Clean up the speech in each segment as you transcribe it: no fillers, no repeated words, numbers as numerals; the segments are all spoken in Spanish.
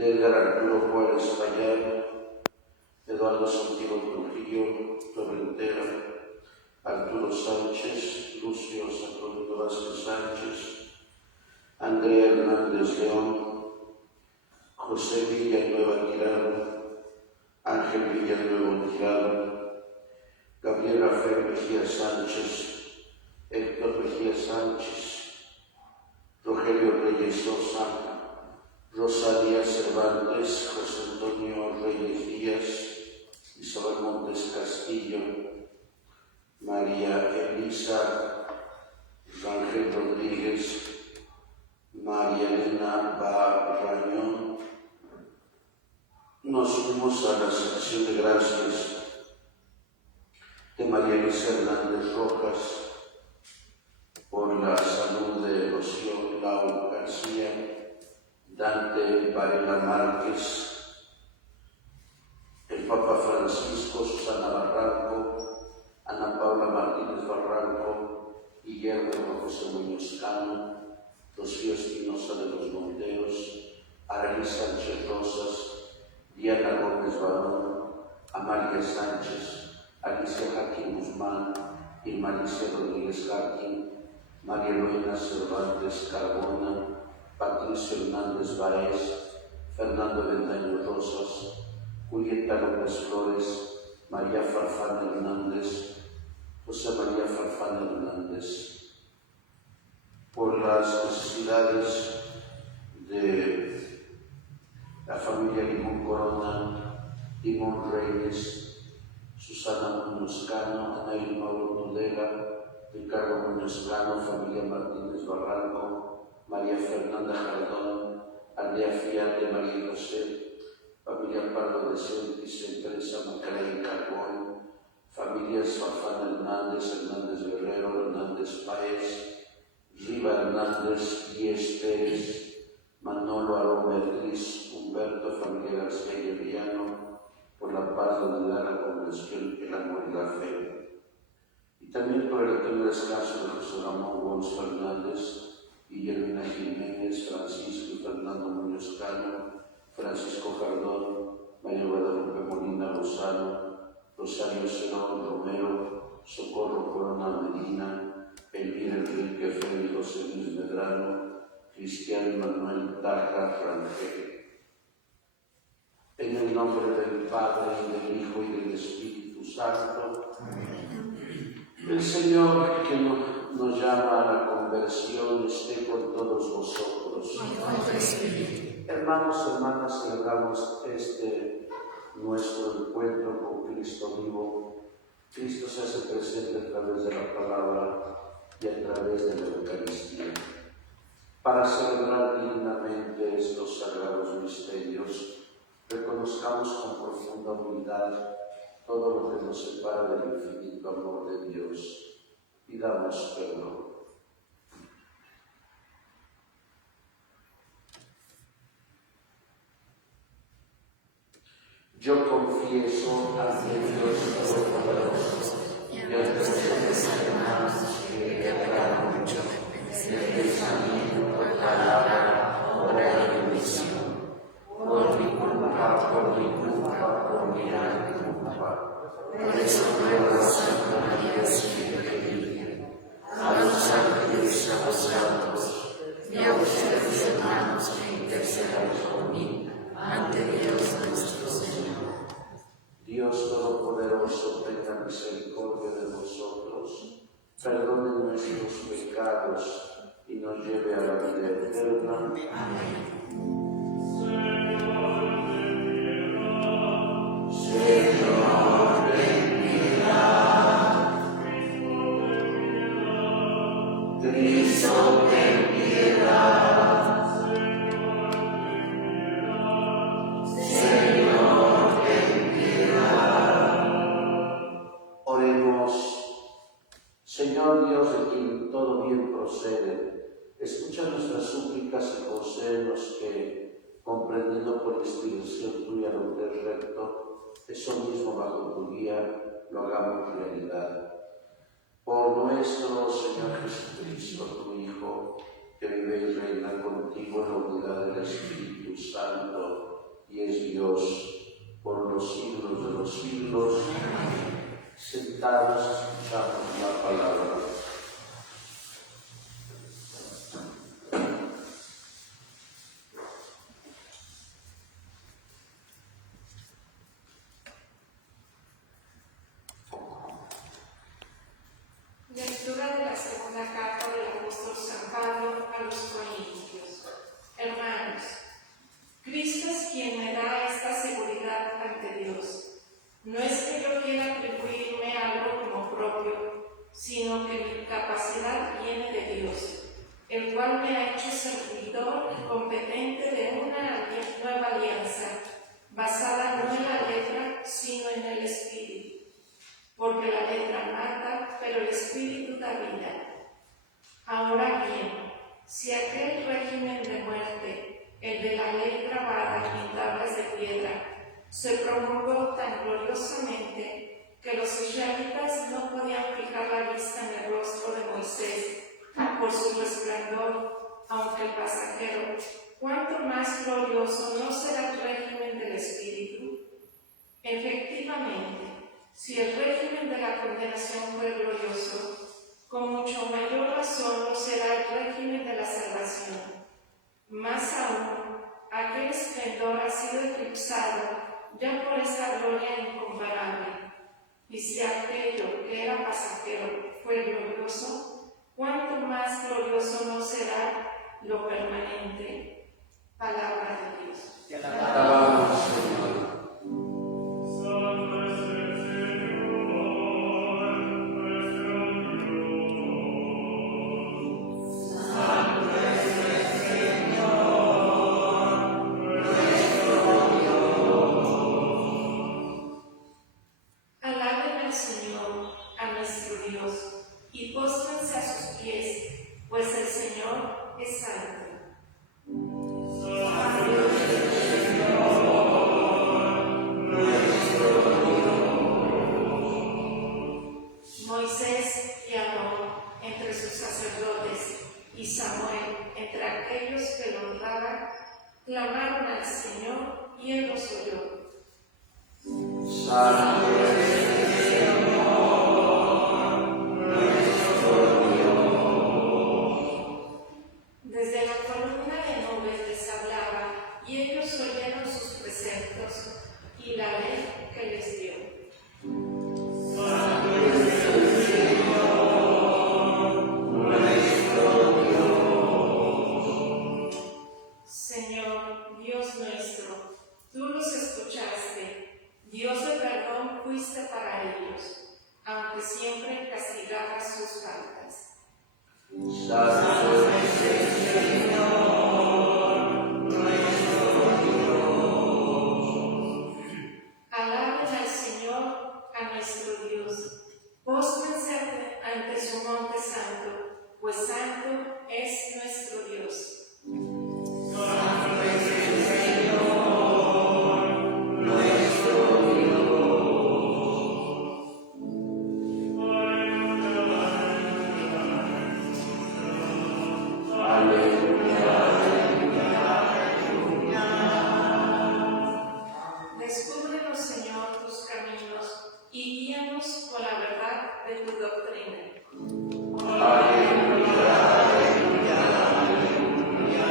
de Edgar Arturo Juárez Payán, Eduardo Santiago Trujillo Torrentera, Arturo Sánchez, Lucio Antonio Vázquez Sánchez, Andrea Hernández León, José Villanueva Tirado, Ángel Villanueva Tirado, Gabriela Fer Mejía Sánchez, Héctor Mejía Sánchez, Rogelio Reyes Sosa, Rosalía Cervantes, José Antonio Reyes Díaz, Isabel Montes Castillo, María Elisa Rangel Rodríguez, María Elena Barrañón. Nos unimos a la sección de gracias de María Elisa Hernández Rojas por la salud de Rocío Lau García, Dante Varela Márquez, el Papa Francisco, Susana Barranco, Ana Paula Martínez Barranco, Guillermo José Muñoz Cano, Rocío Espinosa de los Monteros, Arely Sánchez Rosas, Diana Gómez Barón, Amalia Sánchez, Alicia Jaquín Guzmán, Irmalicia Rodríguez Jaquín, María Elena Cervantes Carbona, Patricio Hernández Baez, Fernando Bendaño Rosas, Julieta López Flores, María Farfán Hernández, José María Farfán Hernández, por las necesidades de la familia Limón Corona, Limón Reyes, Susana Muñoz Cano, Anaí Mauro Tudela, Ricardo Muñoz Cano, familia Martínez Barranco, María Fernanda Jardón, Aldea Fiat de María José, familia Pardo de Sentis, Teresa Macarena Carbón, familias Farfán Hernández, Hernández Guerrero, Hernández Páez, Riva Hernández, Díez Pérez, Manolo Arón Beatriz, Humberto, familia García y Adriano, por la paz, la unidad, la comprensión, el amor y la fe. Y también por el eterno descanso de José Ramón Gómez Fernández, Guillermina Jiménez, Francisco y Fernando Muñoz Cano, Francisco Jardón, María Guadalupe Molina Lozano, Rosario Cerón Romero, Socorro Corona Medina, Elvira Enrique Félix José Luis Medrano, Cristian Manuel Taja Rangel. En el nombre del Padre, y del Hijo y del Espíritu Santo. Amén. El Señor que nos llama a la conversión esté con todos vosotros. Hermanos, hermanas, celebramos nuestro encuentro con Cristo vivo. Cristo se hace presente a través de la palabra y a través de la Eucaristía. Para celebrar dignamente estos sagrados misterios, reconozcamos con profunda humildad todo lo que nos separa del infinito amor de Dios. Pidamos perdón. Yo confieso ante Dios Todopoderoso y ante ustedes, hermanos, que he pecado mucho en el pensamiento, por palabra, obra y omisión, por mi culpa, por mi gran culpa. Por eso ruego a Santa María, siempre Virgen, a los ángeles y a los santos, y a ustedes, hermanos, que intercedan por mí ante Dios nuestro Señor. Dios Todopoderoso, tenga misericordia de nosotros, perdone nuestros pecados y nos lleve a la vida eterna. Amén. Señor, ten piedad. Cristo, ten piedad. Señor Dios, de quien todo bien procede, escucha nuestras súplicas y concédenos que, comprendiendo por la inspiración tuya lo que es recto, eso mismo bajo tu guía lo hagamos realidad. Por nuestro Señor Jesucristo, tu Hijo, que vive y reina contigo en la unidad del Espíritu Santo, y es Dios por los siglos de los siglos. Sentados escuchamos la palabra. Lectura de la segunda carta del apóstol San Pablo a los Corintios. Hermanos, Cristo es quien me da esta seguridad ante Dios. No es que yo quiera atribuirme algo como propio, sino que mi capacidad viene de Dios, el cual me ha hecho servidor y competente de una nueva alianza, basada no en la letra, sino en el Espíritu. Porque la letra mata, pero el Espíritu da vida. Ahora bien, si aquel régimen de muerte, el de la ley grabada en tablas de piedra, se promulgó tan gloriosamente que los israelitas no podían fijar la vista en el rostro de Moisés por su resplandor, aunque el pasajero, ¿cuánto más glorioso no será el régimen del Espíritu? Efectivamente, si el régimen de la condenación fue glorioso, con mucho mayor razón lo será el régimen de la salvación. Más aún, aquel esplendor ha sido eclipsado ya por esa gloria incomparable. Y si aquello que era pasajero fue glorioso, ¿cuánto más glorioso no será lo permanente? Palabra de Dios. Te alabamos, Señor. Y póstrense a sus pies, pues el Señor es santo. Santo es el Señor, nuestro Dios. Moisés llamó entre sus sacerdotes y Samuel entre aquellos que lo honraban, clamaron al Señor y él los oyó. Santo es el Señor. Desde la columna de nubes les hablaba, y ellos oyeron sus preceptos y la ley que les dio. Santo es el Señor, nuestro Dios. Señor, Dios nuestro, tú los escuchaste, Dios de perdón fuiste para ellos, aunque siempre castigabas sus faltas. Santo es el Señor, nuestro Dios. Alaben al Señor, a nuestro Dios. Póstrense ante su monte santo, pues santo es nuestro Dios. Santo es el Señor, nuestro Dios. Descúbrenos, Señor, tus caminos y guíanos con la verdad de tu doctrina. Aleluya, aleluya, aleluya,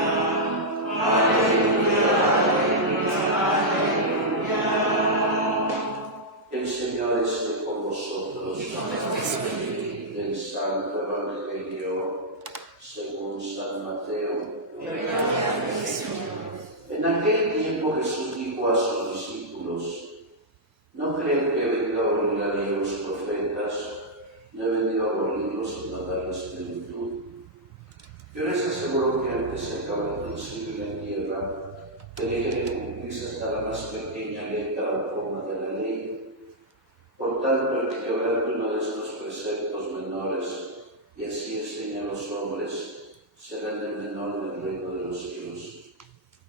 aleluya, aleluya, aleluya. El Señor esté con vosotros. Del Santo Evangelio según San Mateo. En aquel tiempo Jesús dijo a sus discípulos: ¿No creen que he venido a abolir la ley de los profetas? No he venido a abolirlos, sino a darles plenitud. Yo les aseguro que antes se acabó el siglo en tierra, que deje de cumplirse hasta la más pequeña letra o coma de la ley. Por tanto, el que quebrante uno de estos preceptos menores y así enseña a los hombres, será el menor en el reino de los cielos.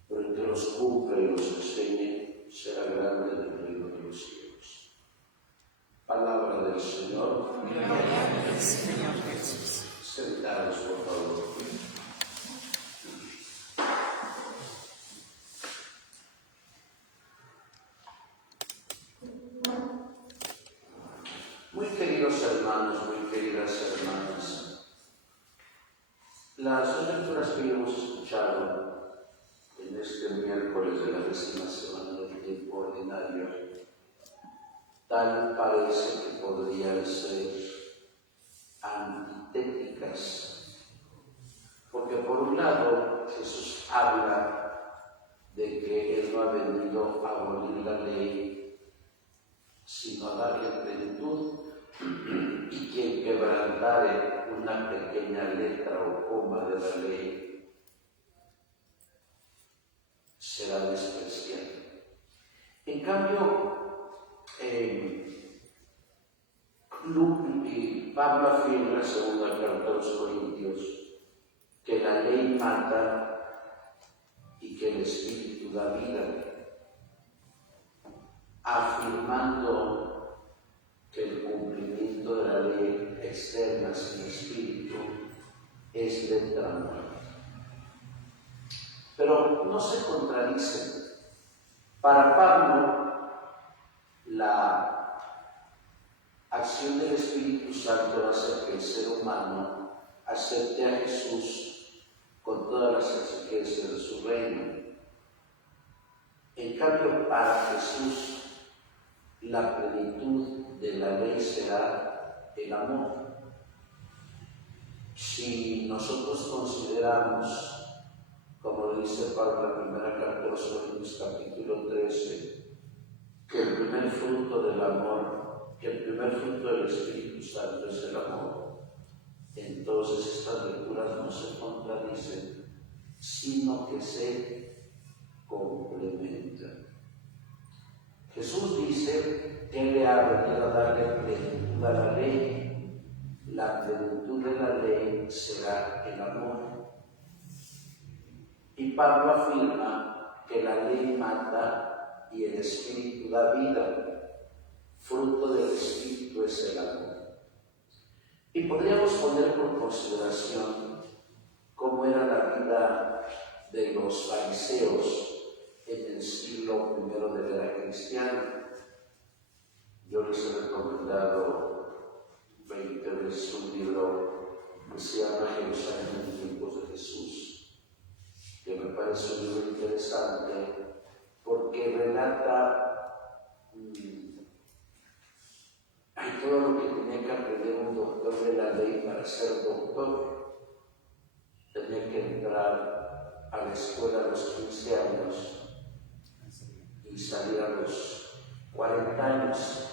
Pero el que los cumple y los enseñe, será grande en el reino de los cielos. Palabra del Señor. Gloria al Señor Jesús. Sentados, por favor. Las dos lecturas que hemos escuchado en este miércoles de la 10ª semana del tiempo ordinario, tal parece que podrían ser antitéticas, porque por un lado Jesús habla de que Él no ha venido a abolir la ley, sino a darle plenitud, y quien quebrantare una pequeña letra o coma de la ley será despreciado. En cambio, Pablo afirma en la segunda carta a los Corintios que la ley mata y que el Espíritu da vida, afirmando que el cumplimiento de la ley externa sin espíritu es letra muerta. Pero no se contradicen. Para Pablo, la acción del Espíritu Santo hace que el ser humano acepte a Jesús con todas las exigencias de su reino. En cambio, para Jesús, la plenitud de la ley será el amor. Si nosotros consideramos, como lo dice Pablo en la primera carta de los Corintios, capítulo 13, que el primer fruto del amor, que el primer fruto del Espíritu Santo es el amor, entonces estas lecturas no se contradicen, sino que se complementan. Jesús dice que Él le ha venido a darle plenitud a la ley. La plenitud de la ley será el amor. Y Pablo afirma que la ley mata y el Espíritu da vida. Fruto del Espíritu es el amor. Y podríamos poner por consideración cómo era la vida de los fariseos en el siglo I de la era cristiana. Yo les he recomendado 20 veces un libro que se llama Jerusalén en tiempos de Jesús, que me parece un libro interesante porque relata todo lo que tenía que aprender un doctor de la ley para ser doctor. Tenía que entrar a la escuela a los 15 años y salir a los 40 años.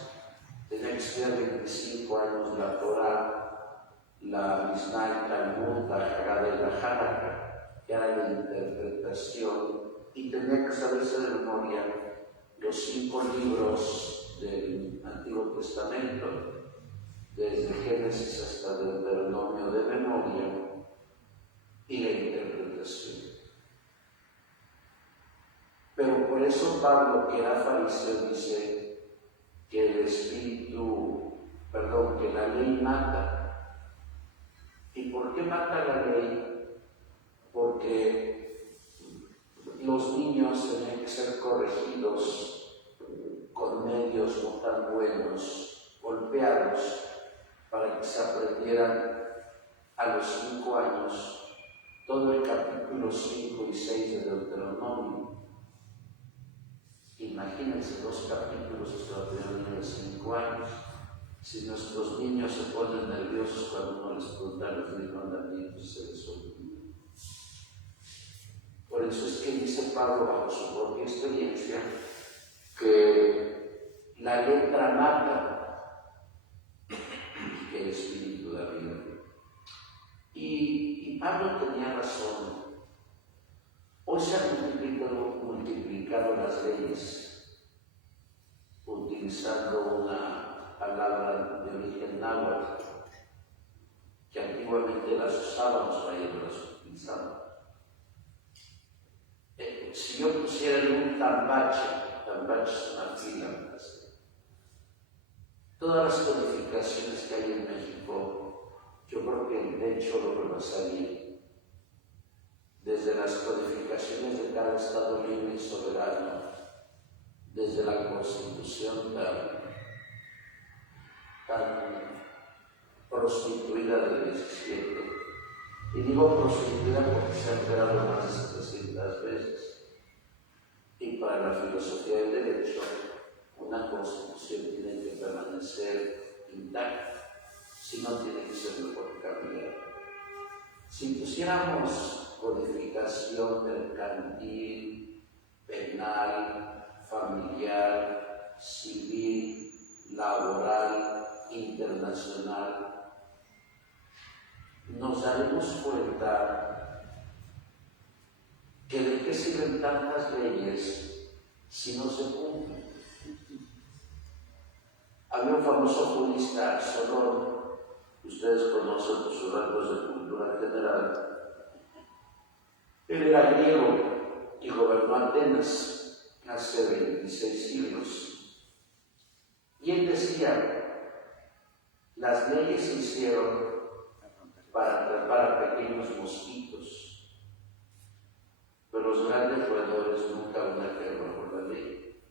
Tenía que estudiar 25 años la Torah, la Mishnah, el Talmud, la Haggadah y la Hanukkah, que era la interpretación, y tenía que saberse de memoria los 5 libros del Antiguo Testamento, desde Génesis hasta Deuteronomio de memoria, y la interpretación. Pero por eso Pablo, que era fariseo, dice que que la ley mata. ¿Y por qué mata la ley? Porque los niños tenían que ser corregidos con medios no tan buenos, golpeados, para que se aprendieran a los 5 años todo el capítulo 5 y 6 de Deuteronomio. Imagínense 2 capítulos que se aprendieron de 5 años. Si nuestros niños se ponen nerviosos cuando uno les pregunta los 10 mandamientos, se les olvida. Por eso es que dice Pablo, bajo su propia experiencia, que la letra mata, que el Espíritu da vida. Y Pablo tenía razón. Hoy se han multiplicado las leyes, utilizando una palabra de origen náhuatl, que antiguamente las usábamos, ahora ya no las utilizamos. Si yo pusiera en un tambache es una fila, todas las codificaciones que hay en México, yo creo que el techo lo rebasaría. Desde las codificaciones de cada Estado libre y soberano, desde la Constitución tan prostituida del 17, Y digo proseguirá porque se ha creado más de 700 veces. Y para la filosofía del derecho, una constitución tiene que permanecer intacta, si no tiene que ser mejor cambiar. Si pusiéramos codificación mercantil, penal, familiar, civil, laboral, internacional, nos daremos cuenta que de qué sirven tantas leyes si no se cumplen. Había un famoso jurista, Solón, ustedes conocen por sus rasgos de cultura general. Él era griego y gobernó Atenas hace 26 siglos. Y él decía, las leyes se hicieron para atrapar a pequeños mosquitos, pero los grandes roedores nunca van a caer bajo la ley.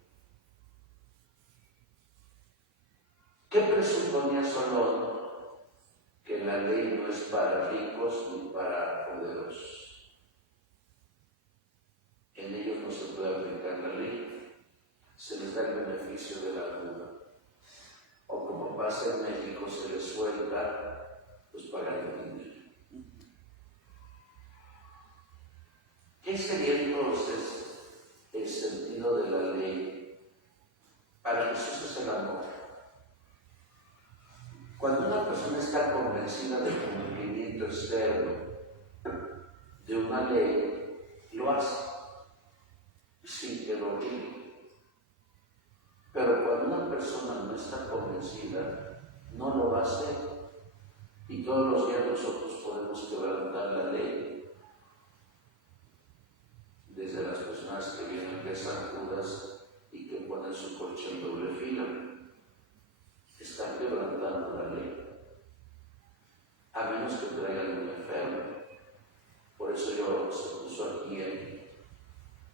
¿Qué presuponía Solón? Que la ley no es para ricos ni para poderosos. En ellos no se puede aplicar la ley, se les da el beneficio de la duda. O como pasa en México, se les suelta, pues pagan el dinero. ¿Qué sería entonces el sentido de la ley? Para Jesús es el amor. Cuando una persona está convencida del cumplimiento externo de una ley, lo hace sin que lo obligue. Pero cuando una persona no está convencida, no lo va a hacer. Y todos los días nosotros podemos quebrantar la ley. Desde las personas que vienen de San Judas y que ponen su coche en doble fila, están quebrantando la ley, a menos que traigan un enfermo. Por eso se puso aquí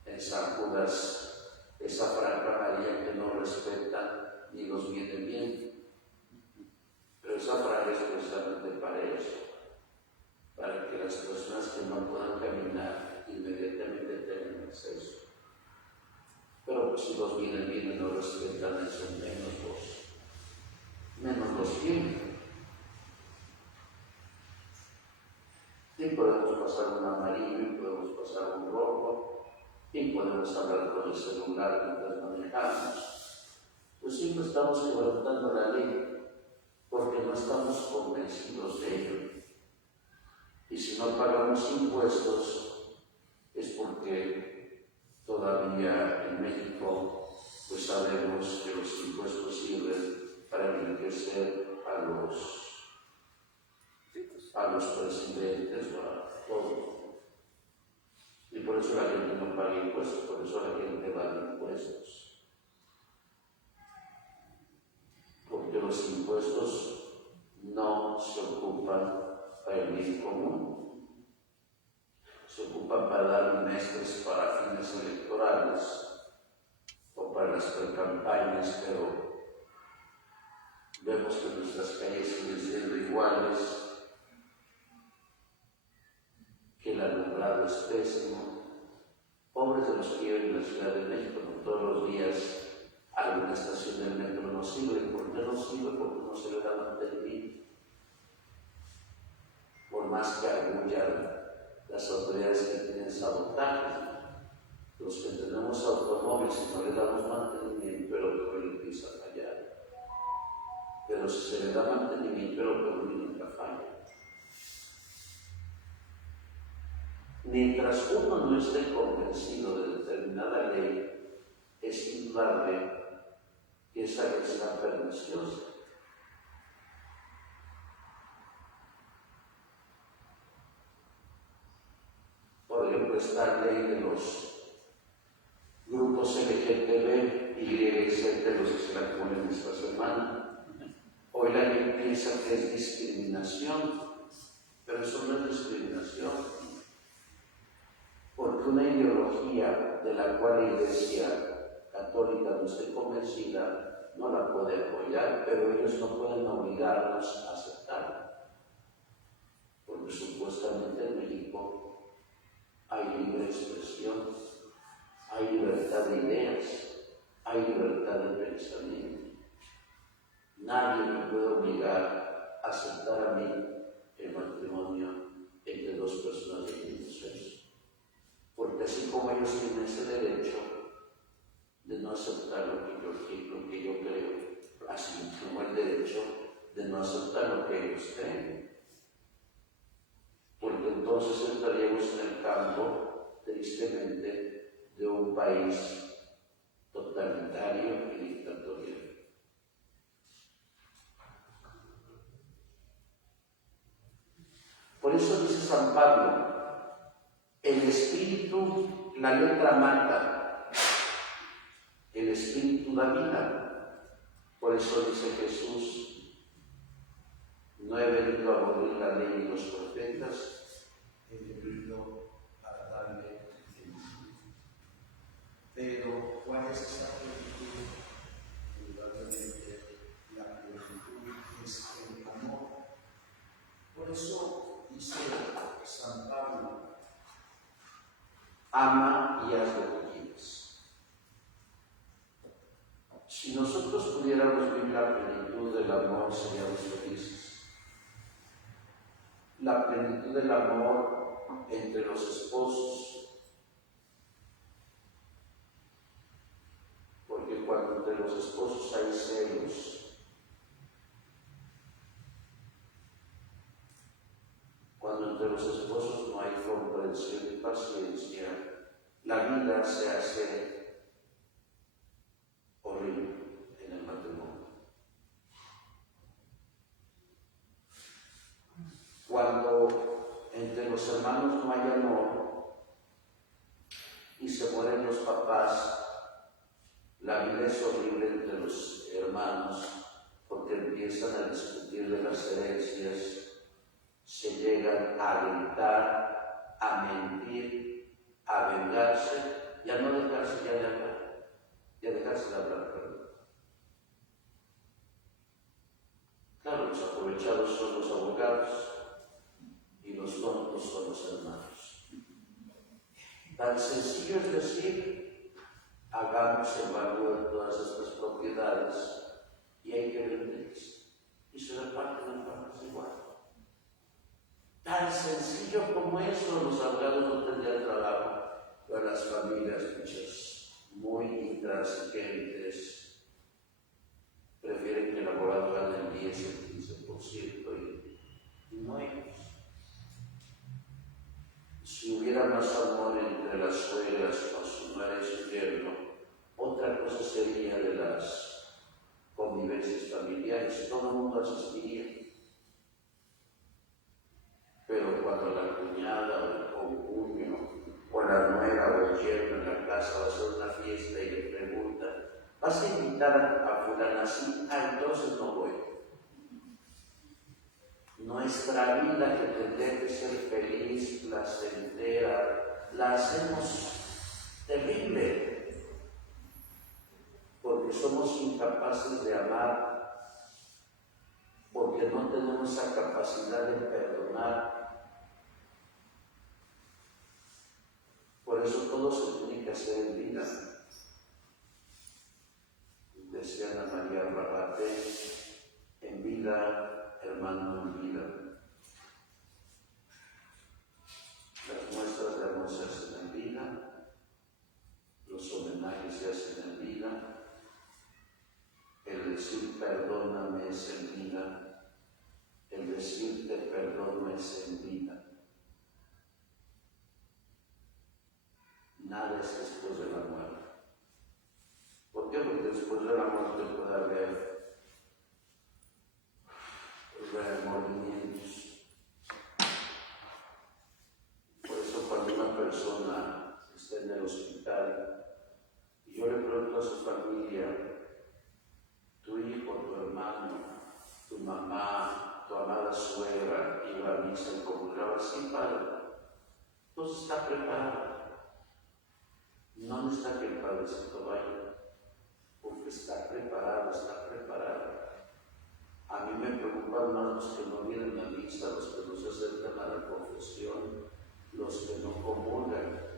en San Judas esa franja amarilla que no respeta ni los viene bien. Pero esa franja es precisamente para eso, para que las personas que no puedan caminar inmediatamente tengan acceso. Pero pues, si los vienen bien y no respetan eso, menos los tienen. Y podemos pasar un amarillo, y podemos pasar un rojo, y podemos hablar con el celular mientras manejamos. Pues siempre estamos quebrantando la ley, porque no estamos convencidos de ello. Y si no pagamos impuestos, es porque todavía en México pues sabemos que los impuestos sirven para enriquecer a los presidentes o a todo. Y por eso la gente no paga impuestos, por eso la gente evade impuestos. Porque los impuestos no se ocupan para el bien común. Se ocupan para dar mestres para fines electorales o para las precampañas, pero vemos que nuestras calles siguen siendo iguales, que el alumbrado es pésimo. Pobres de los que viven en la Ciudad de México, no todos los días alguna estación del metro no sirve. ¿Por qué no sirve? Porque no se le da mantenimiento. Por más que arguyan las autoridades que tienen sabotaje, los que tenemos automóviles y no le damos mantenimiento, el automóvil empieza a fallar. Pero si se le da mantenimiento, el automóvil nunca falla. Mientras uno no esté convencido de determinada ley, es indudable que esa ley será perniciosa. Por ejemplo, esta ley de los grupos LGTB, Y y Z, los que se la ponen esta semana. Hoy la gente piensa que es discriminación, pero eso no es discriminación. Porque una ideología de la cual la Iglesia Católica no esté convencida, no la puede apoyar, pero ellos no pueden obligarnos a aceptarla. Porque supuestamente libre expresión, hay libertad de ideas, hay libertad de pensamiento. Nadie me puede obligar a aceptar a mí el matrimonio entre dos personas del mismo sexo. Porque así como ellos tienen ese derecho de no aceptar lo que yo creo, así como el derecho de no aceptar lo que ellos creen. Porque entonces entraríamos en el campo, tristemente, de un país totalitario y dictatorial. Por eso dice San Pablo, el espíritu, la letra mata, el espíritu da vida. Por eso dice Jesús, no he venido a abolir la ley y los profetas, he venido a darle plenitud. Pero, ¿cuál es esa plenitud? Indudablemente, la plenitud es el amor. Por eso dice San Pablo, ama y haz lo que quieras. Si nosotros pudiéramos vivir la plenitud del amor, seríamos felices. La plenitud del amor entre los esposos. Porque cuando entre los esposos hay celos, cuando entre los esposos no hay comprensión y paciencia, la vida se hace horrible en el matrimonio. Cuando entre los hermanos no hay amor y se mueren los papás, la vida es horrible entre los hermanos porque empiezan a discutir de las herencias, se llegan a gritar, a mentir, a vengarse y a no dejarse ya de hablar, y a dejarse de hablar, perdón. Claro, los aprovechados son los abogados y los tontos son los hermanos. Tan sencillo es decir, hagamos el valor de todas estas propiedades y hay que venderlas y se reparten en partes iguales. Tan sencillo como eso, los abogados no tendrían trabajo, pero las familias, muchas muy intransigentes, prefieren que el abogado gane el 10 o el 15% y no ellos. Si hubiera más amor entre las suegras con su nuera y su yerno, otra cosa sería de las convivencias familiares, todo el mundo asistiría. Pero cuando la cuñada o el concuño o la nuera o el yerno en la casa va a hacer una fiesta y le pregunta, ¿vas a invitar a fulana así? Ah, entonces no voy. Nuestra vida, que tendría que ser feliz, placentera, la hacemos terrible porque somos incapaces de amar, porque no tenemos esa capacidad de perdonar. Por eso todo se tiene que hacer en vida. Decía Ana María Rabate, en vida, hermano, en vida. Las muestras de amor se hacen en vida, los homenajes se hacen en vida, el decir perdóname es en vida, el decirte perdono es en vida. Nada es después de la muerte. ¿Por qué? Porque después de la muerte puede haber remordimientos. Por eso cuando una persona está en el hospital y yo le pregunto a su familia, tu hijo, tu hermano, tu mamá, tu amada suegra iba a misa y comulgaba, sí, padre, entonces está preparado. No necesita que el padrecito vaya, porque está preparado, está preparado. A mí me preocupan más los que no vienen a misa, los que no se acercan a la confesión, los que no comulgan.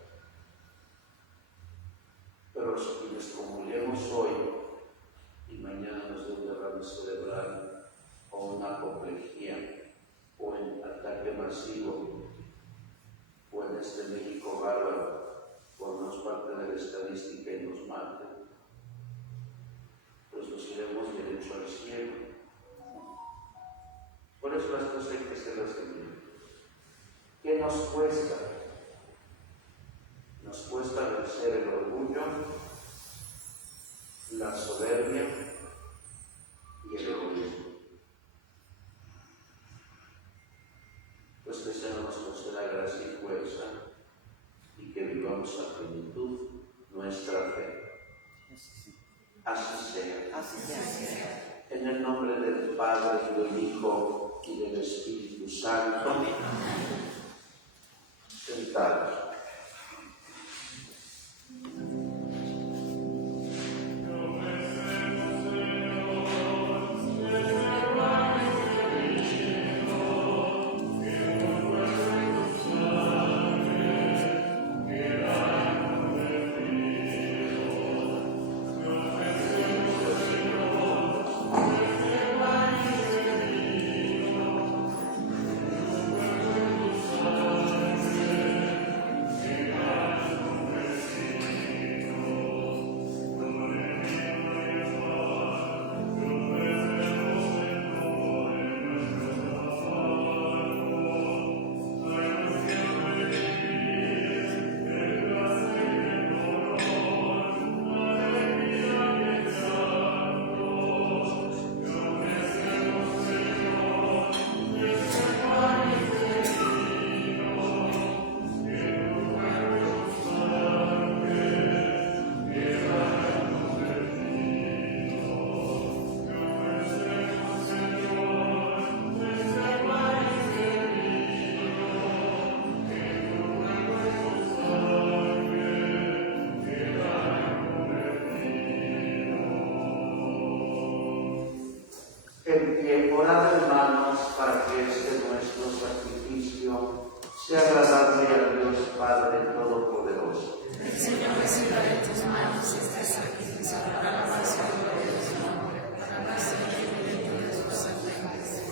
nos cuesta. Nos cuesta vencer el orgullo, la soberbia y el egoísmo. Pues que el Señor nos conceda gracia y fuerza y que vivamos a plenitud nuestra fe. Así sea. Así sea. En el nombre del Padre, y del Hijo y del Espíritu Santo. Amén. Sentados. En pie, orad hermanos, para que este nuestro sacrificio sea agradable a Dios Padre Todopoderoso. El Señor reciba de tus manos este sacrificio para la alabanza y gloria de su nombre, para la santidad de su santa iglesia.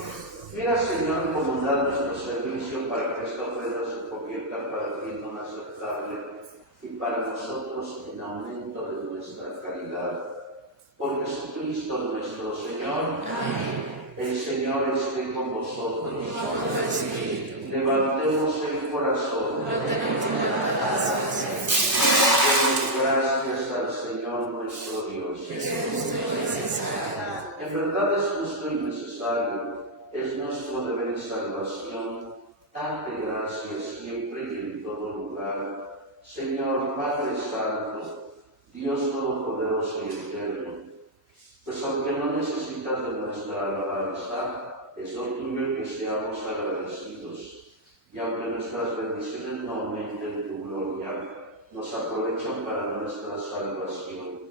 Mira, Señor, cómo da nuestro servicio para que esta ofrenda se convierta para ti en aceptable y para nosotros en aumento de nuestra caridad. Por Jesucristo nuestro Señor. Amén. El Señor esté con vosotros. Y con tu espíritu. Levantemos el corazón. Demos gracias al Señor nuestro Dios. En verdad es justo y necesario, es nuestro deber y salvación, darte gracias siempre y en todo lugar. Señor Padre Santo, Dios Todopoderoso y Eterno, pues aunque no necesitas de nuestra alabanza, es lo tuyo que seamos agradecidos, y aunque nuestras bendiciones no aumenten tu gloria, nos aprovechan para nuestra salvación.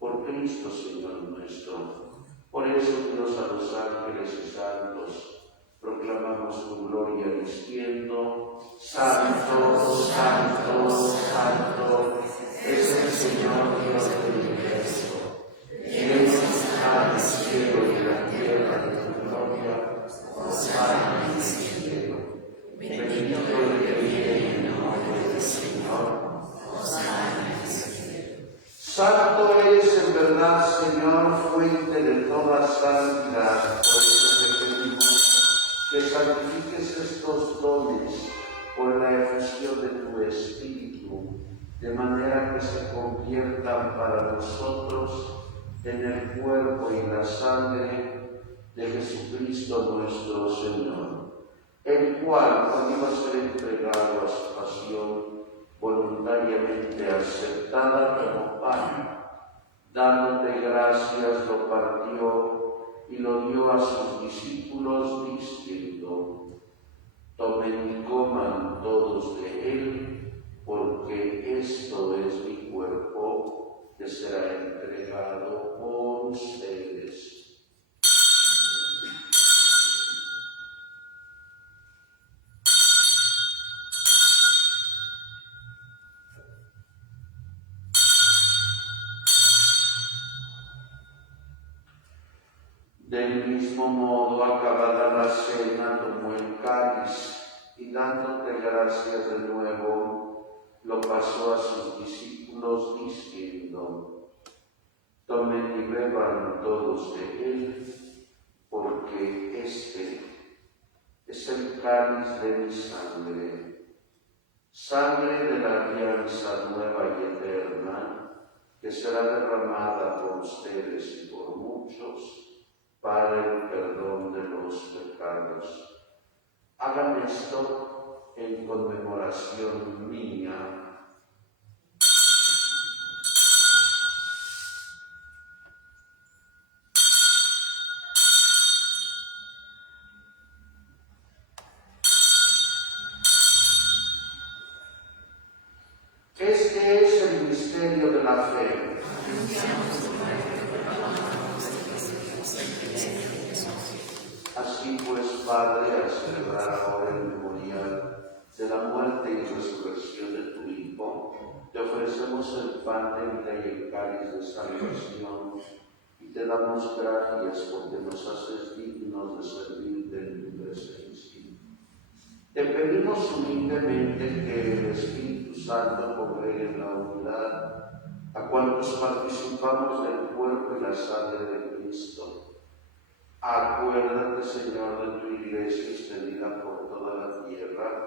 Por Cristo, Señor nuestro. Por eso, Dios, a los ángeles y santos, proclamamos tu gloria diciendo: Santo, Santo, Santo, es el Señor Dios del universo. Lleno está el cielo y la tierra de tu gloria. Hosana en el cielo. Bendito el que viene en el nombre del Señor. Hosana en el cielo. Santo eres en verdad, Señor, fuente de toda santidad. Por eso te pedimos que santifiques estos dones por la efusión de tu Espíritu, de manera que se conviertan para nosotros en el cuerpo y la sangre de Jesucristo nuestro Señor, el cual, cuando iba a ser entregado a su pasión, voluntariamente aceptada como pan, dándote gracias, lo partió y lo dio a sus discípulos diciendo: tomen y coman todos de él, porque esto es mi cuerpo que será entregado por ustedes. Del mismo modo, acabada la cena, tomó el cáliz y dándote gracias de nuevo, lo pasó a sus discípulos diciendo: tomen y beban todos de él, porque este es el cáliz de mi sangre, sangre de la alianza nueva y eterna, que será derramada por ustedes y por muchos para el perdón de los pecados. Hagan esto en conmemoración mía. Este es el misterio de la fe. Así pues, Padre, al celebrar ahora el memorial de la muerte y resurrección de tu Hijo, te ofrecemos el pan de vida y el cáliz de salvación, y te damos gracias porque nos haces dignos de servirte en tu presencia. Te pedimos humildemente que el Espíritu Santo congregue en la unidad a cuantos participamos del cuerpo y la sangre de Cristo. Acuérdate, Señor, de tu Iglesia extendida por toda la tierra,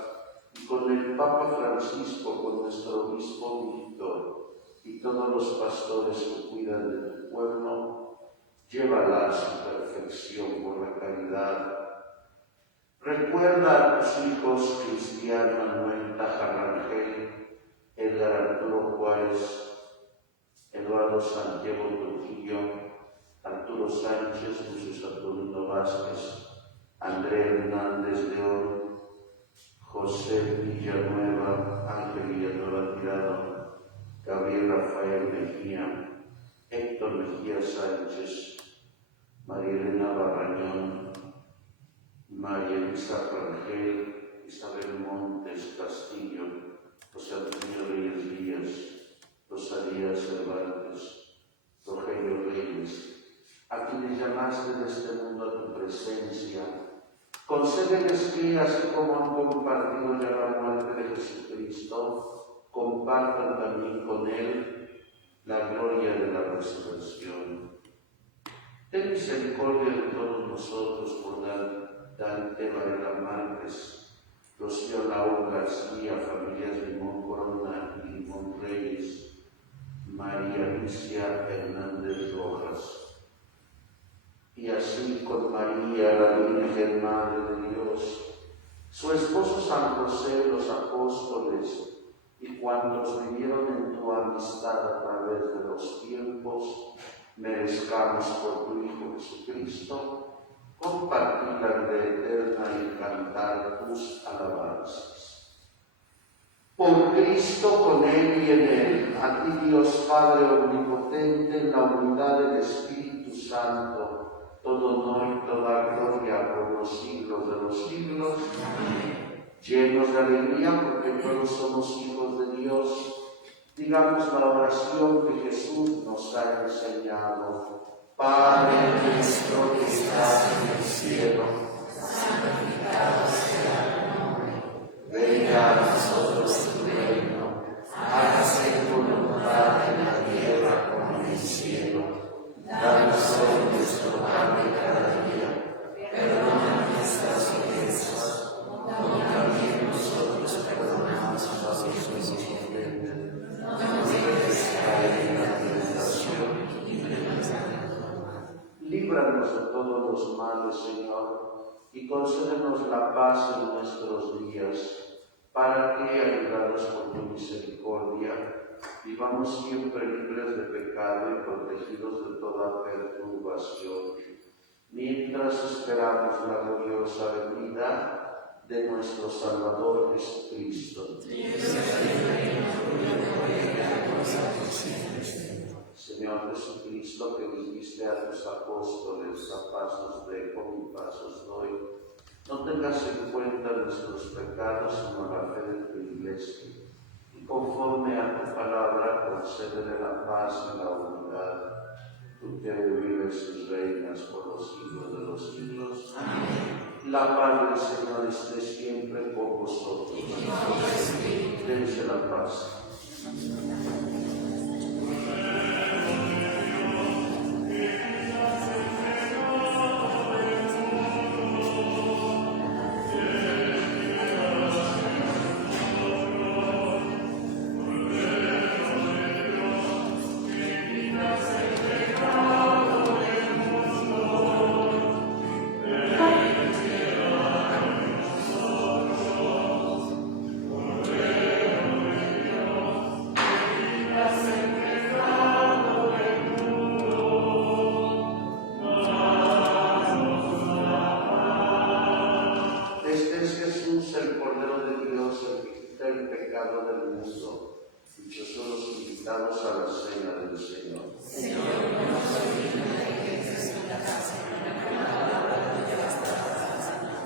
y con el Papa Francisco, con nuestro obispo Víctor y todos los pastores que cuidan de tu pueblo, llévala a su perfección por la caridad. Recuerda a tus hijos Cristian Manuel Tajarrangel, Edgar Arturo Juárez, Eduardo Santiago Trujillo, Arturo Sánchez, Jesús Saturnino Vázquez, André Hernández León, José Villanueva, Ángel Villanueva Tirado, Gabriel Rafael Mejía, Héctor Mejía Sánchez, María Elena Barrañón, María Elisa Rangel, Isabel Montes Castillo, José Antonio Reyes Díaz, Rosalía Cervantes, Rogelio Reyes, a quienes llamaste de este mundo a tu presencia. Concédeles que, así como han compartido ya la muerte de Jesucristo, compartan también con Él la gloria de la resurrección. Ten misericordia de todos nosotros por Dante Varela Márquez, Rocío Laura García, familias Limón Corona y Limón Reyes, María Alicia Hernández Rojas. Y así con María, la Virgen Madre de Dios, su esposo San José, los apóstoles y cuantos vivieron en tu amistad a través de los tiempos, merezcamos por tu Hijo Jesucristo compartir la vida eterna y cantar tus alabanzas. Por Cristo, con Él y en Él, a ti Dios Padre Omnipotente, en la unidad del Espíritu Santo, todo honor y toda gloria por los siglos de los siglos. Amén. Llenos de alegría porque todos somos hijos de Dios, digamos la oración que Jesús nos ha enseñado. Padre nuestro que estás en el cielo, santificado sea tu nombre. Venga a nosotros tu reino, hágase tu voluntad en la tierra como en el cielo. Danos hoy nuestro pan de cada día, perdona nuestras ofensas, como también nosotros perdonamos a los que nos ofenden. No nos dejes caer en la tentación y líbranos del mal. Líbranos de todos los males, Señor, y concédenos la paz en nuestros días, para que, ayudados por tu misericordia, vivamos siempre libres de pecado y protegidos de toda perturbación, mientras esperamos la gloriosa venida de nuestro Salvador Jesucristo. Señor Jesucristo, que dijiste a tus apóstoles, la paz os dejo, mi paz os doy, no tengas en cuenta nuestros pecados, sino la fe de tu Iglesia. Y conforme a tu palabra, concédele la paz y la unidad. Tú que vives y reinas por los siglos de los siglos. Amén. La paz del Señor esté siempre con vosotros. Dense la paz. pecado del mundo. Dichosos los invitados a la cena del Señor. Señor, no soy digno de que entres en la casa, pero una palabra tuya bastará para sanar.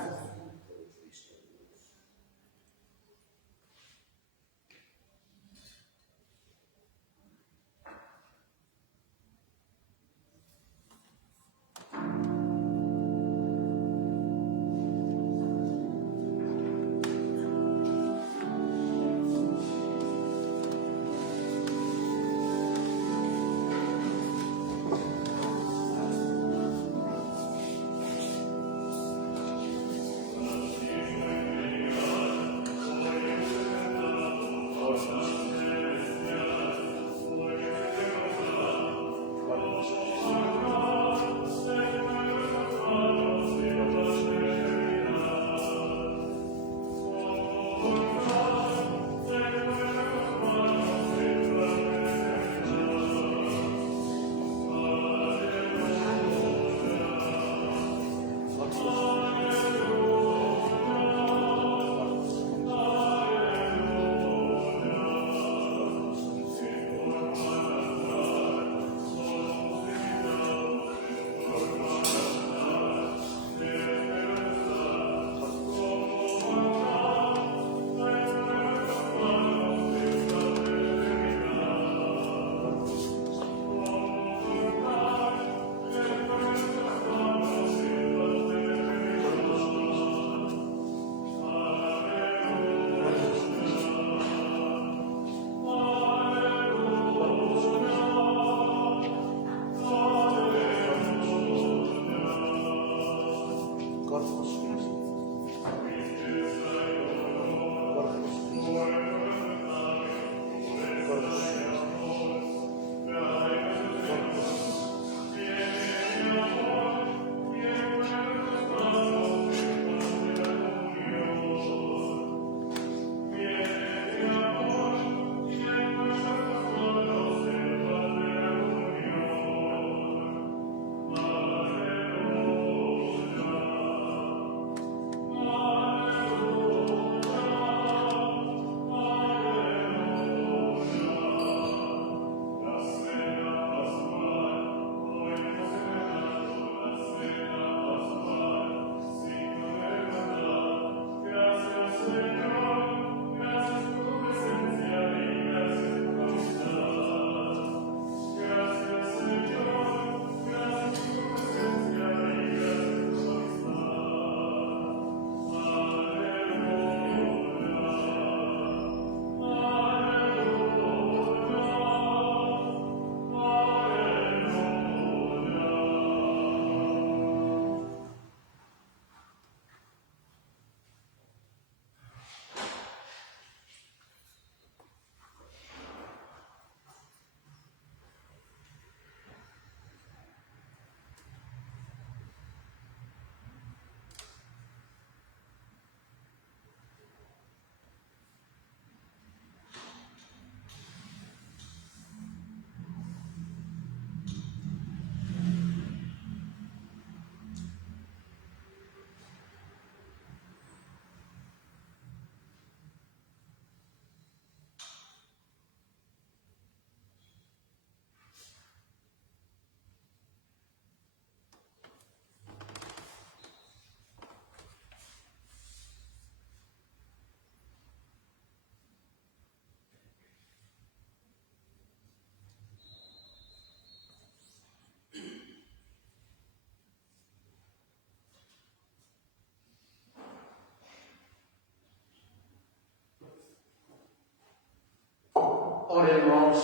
Oremos.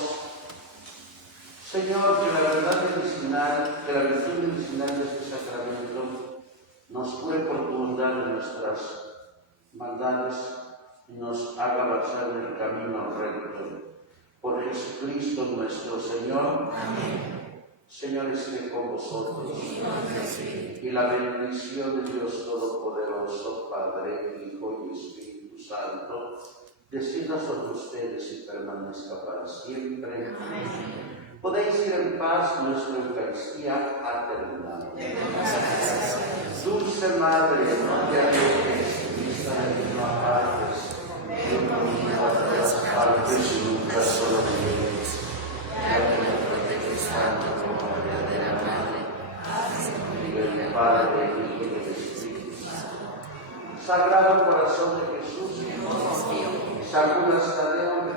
Señor, que la verdad medicinal, que la virtud medicinal de este sacramento nos cure por tu bondad de nuestras maldades y nos haga marchar en el camino recto. Por Jesucristo nuestro Señor. Amén. Señor, esté con vosotros. Y Y la bendición de Dios Todopoderoso, Padre, Hijo y Espíritu Santo, descienda sobre ustedes y permanezca para siempre. amén. Podéis ir en paz, nuestra Eucaristía ha terminado. Dulce Madre, no te alejes, Cristo no apartes, ven conmigo a todas Padre, Hijo y Espíritu Santo. Sagrado Corazón de Jesús, San Judas Tadeo, que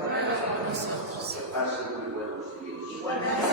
pasen muy buenos días.